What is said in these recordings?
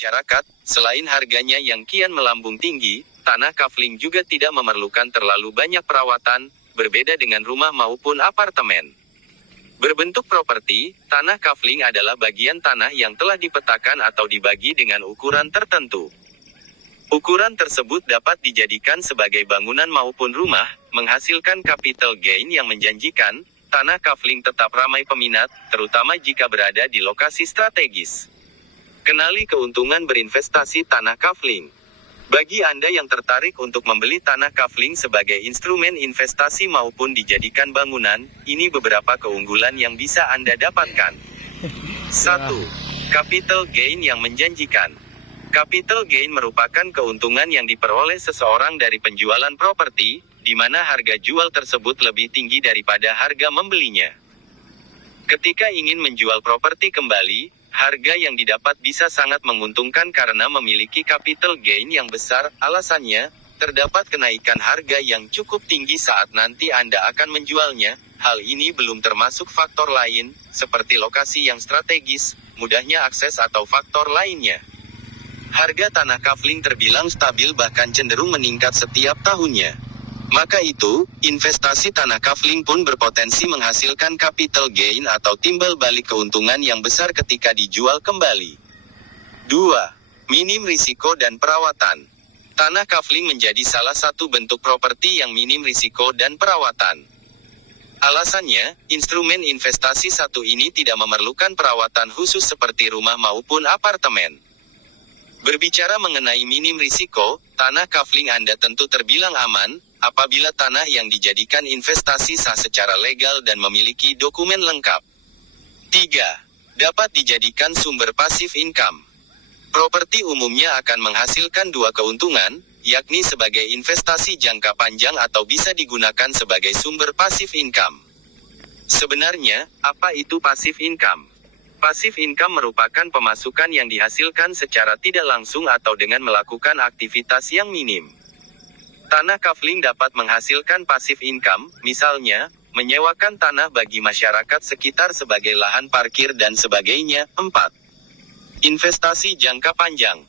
masyarakat. Selain harganya yang kian melambung tinggi, tanah kafling juga tidak memerlukan terlalu banyak perawatan, berbeda dengan rumah maupun apartemen. Berbentuk properti, tanah kafling adalah bagian tanah yang telah dipetakan atau dibagi dengan ukuran tertentu. Ukuran tersebut dapat dijadikan sebagai bangunan maupun rumah, menghasilkan capital gain yang menjanjikan. Tanah kafling tetap ramai peminat, terutama jika berada di lokasi strategis. Kenali keuntungan berinvestasi tanah kafling. Bagi Anda yang tertarik untuk membeli tanah kafling sebagai instrumen investasi maupun dijadikan bangunan, ini beberapa keunggulan yang bisa Anda dapatkan. 1. Capital gain yang menjanjikan. Capital gain merupakan keuntungan yang diperoleh seseorang dari penjualan properti, di mana harga jual tersebut lebih tinggi daripada harga membelinya. Ketika ingin menjual properti kembali, harga yang didapat bisa sangat menguntungkan karena memiliki capital gain yang besar. Alasannya, terdapat kenaikan harga yang cukup tinggi saat nanti Anda akan menjualnya. Hal ini belum termasuk faktor lain, seperti lokasi yang strategis, mudahnya akses atau faktor lainnya. Harga tanah kafling terbilang stabil bahkan cenderung meningkat setiap tahunnya. Maka itu, investasi tanah kafling pun berpotensi menghasilkan capital gain atau timbal balik keuntungan yang besar ketika dijual kembali. 2. Minim risiko dan perawatan. Tanah kafling menjadi salah satu bentuk properti yang minim risiko dan perawatan. Alasannya, instrumen investasi satu ini tidak memerlukan perawatan khusus seperti rumah maupun apartemen. Berbicara mengenai minim risiko, tanah kafling Anda tentu terbilang aman, apabila tanah yang dijadikan investasi sah secara legal dan memiliki dokumen lengkap. 3. Dapat dijadikan sumber pasif income. Properti umumnya akan menghasilkan dua keuntungan, yakni sebagai investasi jangka panjang atau bisa digunakan sebagai sumber pasif income. Sebenarnya, apa itu pasif income? Pasif income merupakan pemasukan yang dihasilkan secara tidak langsung atau dengan melakukan aktivitas yang minim. Tanah kafling dapat menghasilkan pasif income, misalnya, menyewakan tanah bagi masyarakat sekitar sebagai lahan parkir dan sebagainya. 4. Investasi jangka panjang.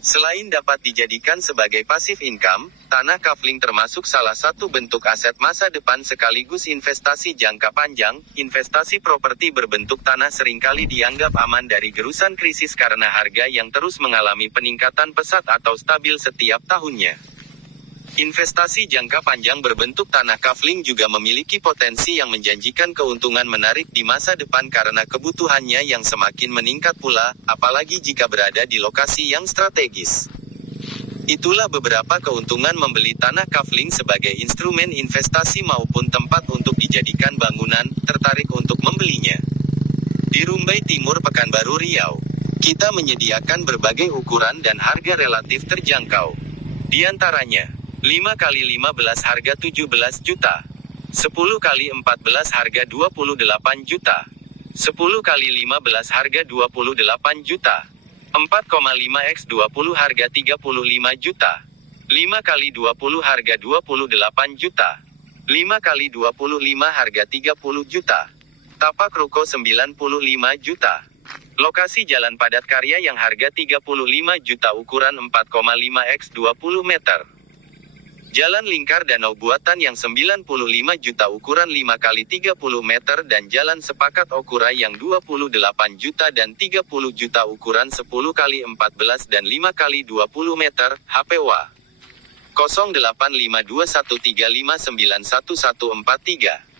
Selain dapat dijadikan sebagai pasif income, tanah kafling termasuk salah satu bentuk aset masa depan sekaligus investasi jangka panjang. Investasi properti berbentuk tanah seringkali dianggap aman dari gerusan krisis karena harga yang terus mengalami peningkatan pesat atau stabil setiap tahunnya. Investasi jangka panjang berbentuk tanah kafling juga memiliki potensi yang menjanjikan keuntungan menarik di masa depan karena kebutuhannya yang semakin meningkat pula, apalagi jika berada di lokasi yang strategis. Itulah beberapa keuntungan membeli tanah kafling sebagai instrumen investasi maupun tempat untuk dijadikan bangunan. Tertarik untuk membelinya? Di Rumbai Timur, Pekanbaru Riau, kita menyediakan berbagai ukuran dan harga relatif terjangkau. Di antaranya, 5x15 harga 17 juta. 10x14 harga 28 juta. 10x15 harga 28 juta. 4,5x20 harga 35 juta. 5x20 harga 28 juta. 5x25 harga 30 juta. Tapak ruko 95 juta. Lokasi jalan padat karya yang harga 35 juta ukuran 4,5x20 meter. Jalan lingkar danau buatan yang 95 juta ukuran 5x30 meter dan jalan sepakat Okura yang 28 juta dan 30 juta ukuran 10x14 dan 5x20 meter. HPWA 085213591143